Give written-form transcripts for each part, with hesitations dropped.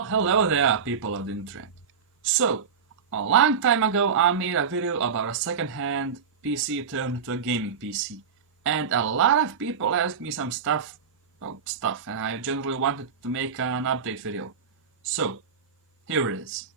Hello there, people of the internet. So, a long time ago I made a video about a second-hand PC turned into a gaming PC. And a lot of people asked me some stuff, and I generally wanted to make an update video. So, here it is.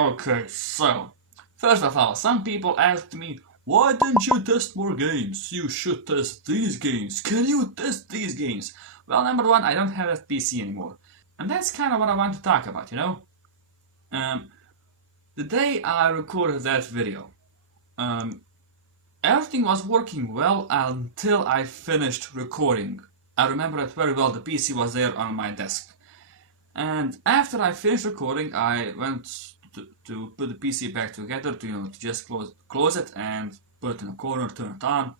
Okay, so, first of all, some people asked me, why didn't you test more games? You should test these games. Can you test these games? Well, number one, I don't have that PC anymore. And that's kind of what I want to talk about, you know? Um, the day I recorded that video, um, everything was working well until I finished recording. I remember it very well, the PC was there on my desk. And after I finished recording, I went to put the PC back together to just close it and put it in a corner, turn it on.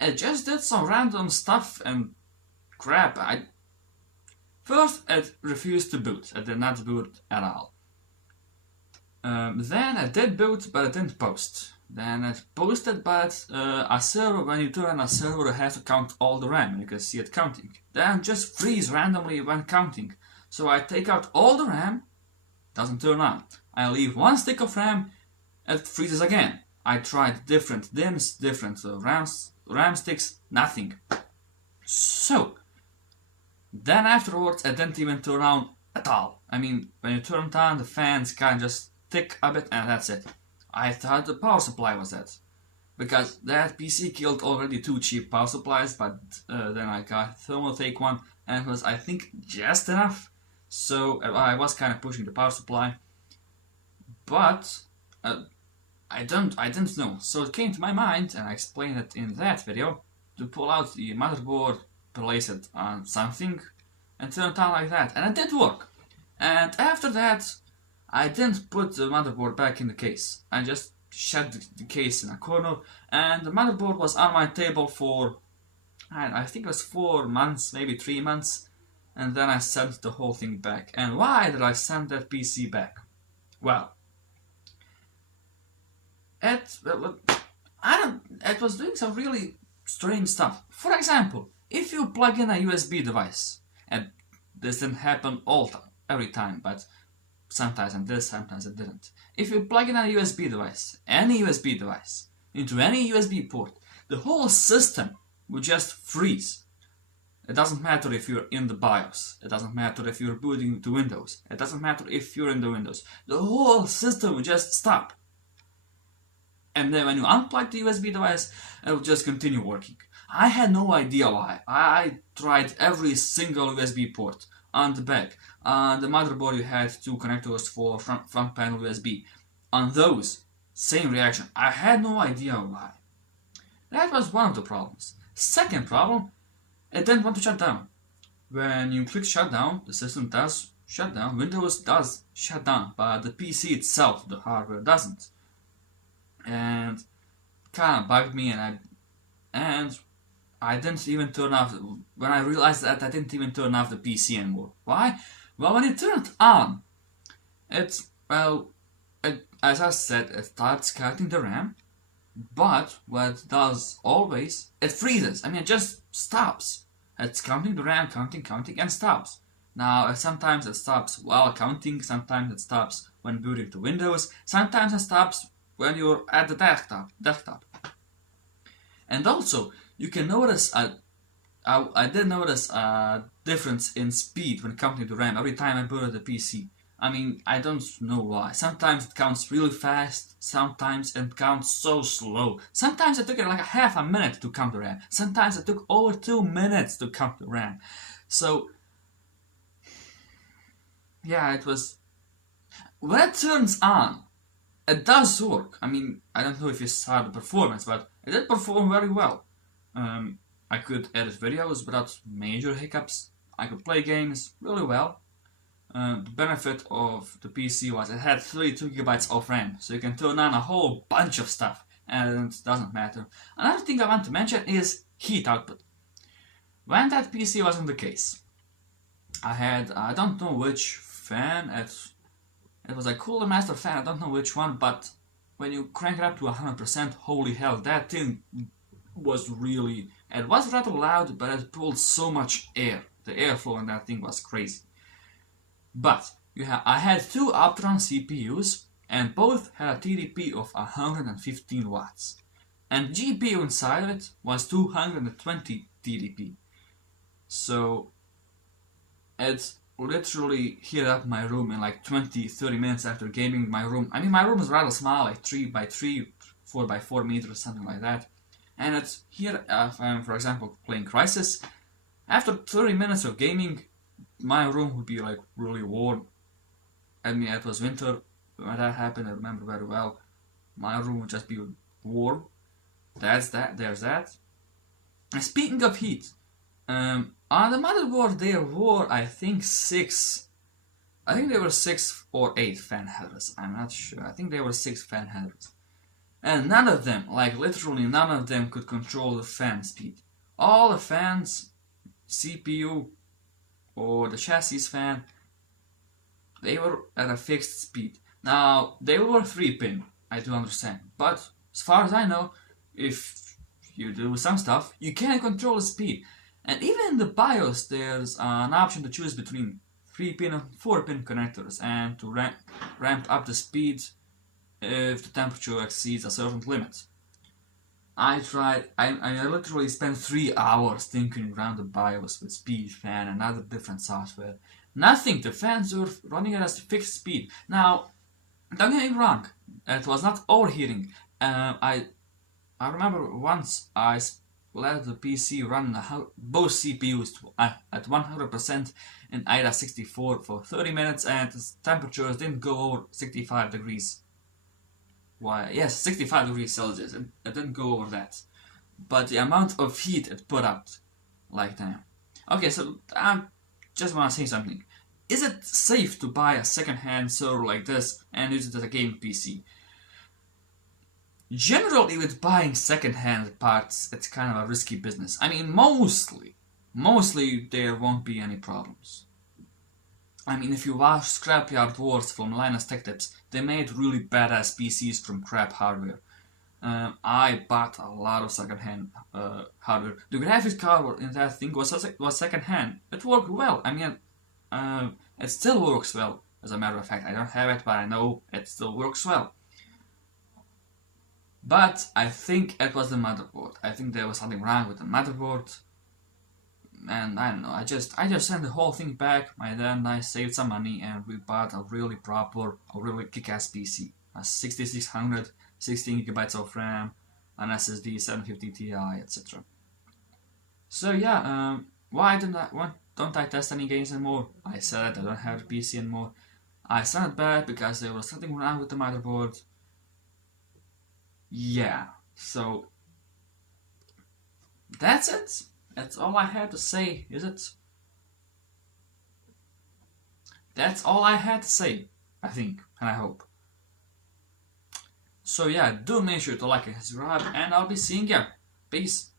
It just did some random stuff and crap. First it refused to boot. It did not boot at all. Then it did boot, but it didn't post. Then it posted, but a server, when you turn on a server, it has to count all the RAM, and you can see it counting. Then just freeze randomly when counting. So I take out all the RAM, doesn't turn on. I leave one stick of RAM, it freezes again. I tried different DIMMs, different RAM sticks, nothing. So, then afterwards it didn't even turn on at all. I mean, when you turn it on, the fans kind of just tick a bit and that's it. I thought the power supply was it. Because that PC killed already two cheap power supplies, but then I got Thermaltake one and it was, I think, just enough. So I was kind of pushing the power supply. But I didn't know. So it came to my mind, and I explained it in that video, to pull out the motherboard, place it on something, and turn it on like that. And it did work. And after that, I didn't put the motherboard back in the case. I just shut the case in a corner, and the motherboard was on my table for, I think it was 4 months, maybe 3 months, and then I sent the whole thing back. And why did I send that PC back? Well, it was doing some really strange stuff. For example, if you plug in a USB device, and this didn't happen every time, but sometimes it did, sometimes it didn't. If you plug in a USB device, any USB device, into any USB port, the whole system would just freeze. It doesn't matter if you're in the BIOS, it doesn't matter if you're booting to Windows, it doesn't matter if you're in the Windows. The whole system would just stop. And then when you unplug the USB device, it will just continue working. I had no idea why. I tried every single USB port on the back. On the motherboard you had two connectors for front panel USB. On those, same reaction. I had no idea why. That was one of the problems. Second problem, it didn't want to shut down. When you click shutdown, the system does shut down. Windows does shut down, but the PC itself, the hardware, doesn't. And kind of bugged me, and I didn't even turn off. When I realized that, I didn't even turn off the PC anymore. Why? Well, when you turn it on, as I said, it starts counting the RAM, but what it does always, it freezes. I mean, it just stops. It's counting the RAM, counting, and stops. Now, sometimes it stops while counting, sometimes it stops when booting to Windows, sometimes it stops when you're at the desktop. And also, you can notice, I did notice a difference in speed when counting the RAM every time I booted the PC. I mean, I don't know why. Sometimes it counts really fast, sometimes it counts so slow. Sometimes it took like a half a minute to count the RAM. Sometimes it took over 2 minutes to count the RAM. So, yeah, it was... When it turns on, it does work. I mean, I don't know if you saw the performance, but it did perform very well. I could edit videos without major hiccups. I could play games really well. The benefit of the PC was it had 32 gigabytes of RAM, so you can turn on a whole bunch of stuff, and it doesn't matter. Another thing I want to mention is heat output. When that PC was in the case, I don't know which fan, it was a Cooler Master fan, I don't know which one, but when you crank it up to 100%, holy hell, that thing was really, it was rather loud, but it pulled so much air. The airflow on that thing was crazy. But I had two Opteron CPUs, and both had a TDP of 115 watts. And GPU inside of it was 220 TDP. So it literally heated up my room in like 20-30 minutes after gaming my room. I mean, my room is rather small, like 3x3, 4x4 meters, something like that. And it's here, if I'm, for example, playing Crysis. After 30 minutes of gaming, my room would be like really warm. I mean, it was winter when that happened, I remember very well. My room would just be warm. That's that, there's that. And speaking of heat, on the motherboard there were, I think there were 6 or 8 fan headers, I'm not sure. I think there were 6 fan headers. And none of them, like literally none of them, could control the fan speed. All the fans, CPU or the chassis fan, they were at a fixed speed. Now, they were 3-pin, I do understand, but as far as I know, if you do some stuff, you can control the speed. And even in the BIOS, there's an option to choose between 3-pin and 4-pin connectors, and to ramp up the speed if the temperature exceeds a certain limit. I literally spent 3 hours tinkering around the BIOS with speed fan and other different software. Nothing, the fans were running at a fixed speed. Now, don't get me wrong, it was not overheating. I remember once I let the PC run both CPUs at 100% in IDA 64 for 30 minutes, and the temperatures didn't go over 65 degrees. Why? Yes, 65 degrees Celsius. It didn't go over that. But the amount of heat it put out, like that. Okay, so I just want to say something. Is it safe to buy a second-hand server like this and use it as a game PC? Generally, with buying second-hand parts, it's kind of a risky business. I mean, mostly there won't be any problems. I mean, if you watch Scrapyard Wars from Linus Tech Tips, they made really badass PCs from crap hardware. I bought a lot of second-hand hardware. The graphics card in that thing was second-hand. It worked well. I mean, it still works well. As a matter of fact, I don't have it, but I know it still works well. But I think it was the motherboard. I think there was something wrong with the motherboard. And I don't know, I just sent the whole thing back. My dad and I saved some money and we bought a really kick-ass PC. A 6600, 16GB of RAM, an SSD, 750 Ti, etc. So yeah, why don't I test any games anymore? I said I don't have the PC anymore. I sent it back because there was something wrong with the motherboard. Yeah, so that's it. That's all I had to say, is it? That's all I had to say, I think, and I hope. So yeah, do make sure to like and subscribe, and I'll be seeing you. Peace.